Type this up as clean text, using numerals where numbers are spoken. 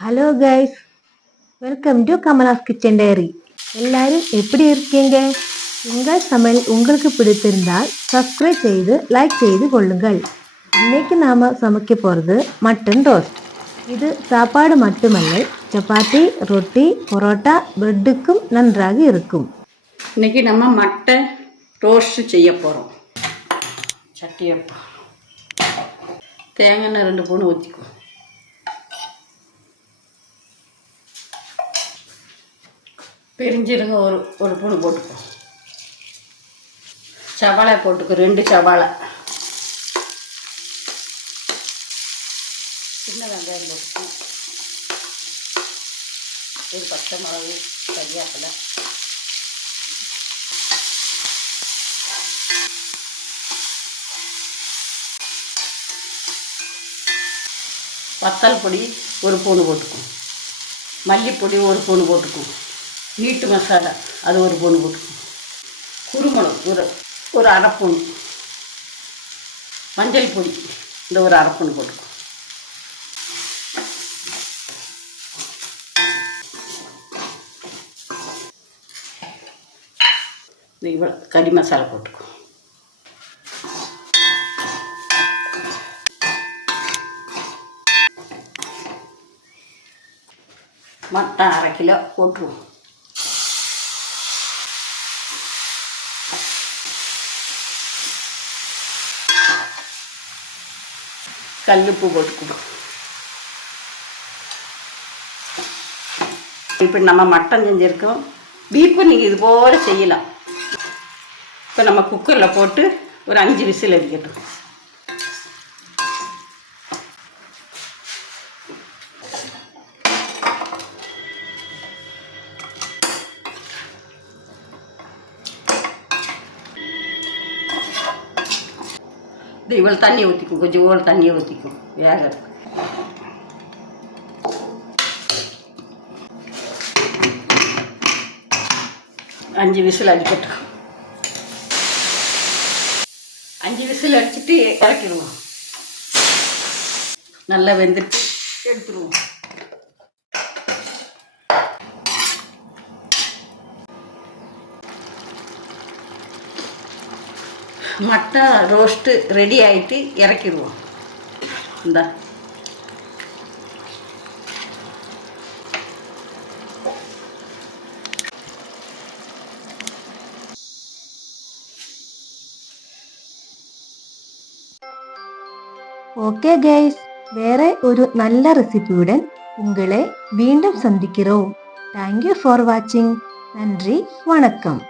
Hello guys, welcome to Kamala's kitchen diary. எல்லாரும் எப்படி இருக்கீங்க? உங்கள் சமையல் உங்களுக்கு பிடித்திருந்தால் சப்ஸ்கிரைப் செய்து லைக் செய்து கொள்ளுங்கள். இன்னைக்கு நாம சமைக்க போகிறது மட்டன் ரோஸ்ட். இது சாப்பாடு மட்டுமல்ல, சப்பாத்தி, ரொட்டி, பரோட்டா, பிரெட்டுக்கும் நன்றாக இருக்கும். இன்னைக்கு நம்ம மட்டன் ரோஸ்ட் செய்ய போகிறோம். சட்டியை தேங்காய் எண்ணெய் 2 ஸ்பூன் ஊற்றிக்குவோம். பெருஞ்சீரகம் ஒரு ஸ்பூன் போட்டுக்குவோம். சவாளை போட்டுக்கோ, 2 சவாளை. சின்ன வெங்காயம் போட்டுக்குவோம். ஒரு பச்சை மிளகு, கறிவேப்பிலை, வத்தல் பொடி 1 ஸ்பூன் போட்டுக்குவோம். மல்லிப்பொடி 1 ஸ்பூன் போட்டுக்குவோம். மீட்டு மசாலா அது 1 ஸ்பூன் போட்டுக்குவோம். குருமிளகு ஒரு அரை ஸ்பூன். மஞ்சள் பொடி இந்த ஒரு அரை ஸ்பூன் போட்டுக்குவோம். இவ்வளோ கறி மசாலா போட்டுக்குவோம். மட்டன் 1/2 கிலோ போட்டுருவோம். கல்லுப்பு போட்டுக்குவோம். இப்போ நம்ம மட்டன் செஞ்சுருக்கோம். பீஃபு நீங்கள் இது போல் செய்யலாம். இப்போ நம்ம குக்கரில் போட்டு ஒரு 5 விசில் அடிக்கட்டும். இது இவ்வளோ தண்ணி ஊற்றிக்கும், கொஞ்சம் இவ்வளோ தண்ணியை ஊற்றிக்கும் வேக. 5 விசில் அடிக்கட்டும். 5 விசில் அடிச்சுட்டு இறக்கிடுவோம். நல்லா வெந்துட்டு எடுத்துருவோம். மட்டன் ரோஸ்ட்டு ரெடி ஆகிட்டு இறக்கிடுவோம். இந்த ஓகே கைஸ், வேற ஒரு நல்ல ரெசிபியுடன் உங்களை மீண்டும் சந்திக்கிறோம். தேங்க்யூ ஃபார் வாட்சிங். நன்றி, வணக்கம்.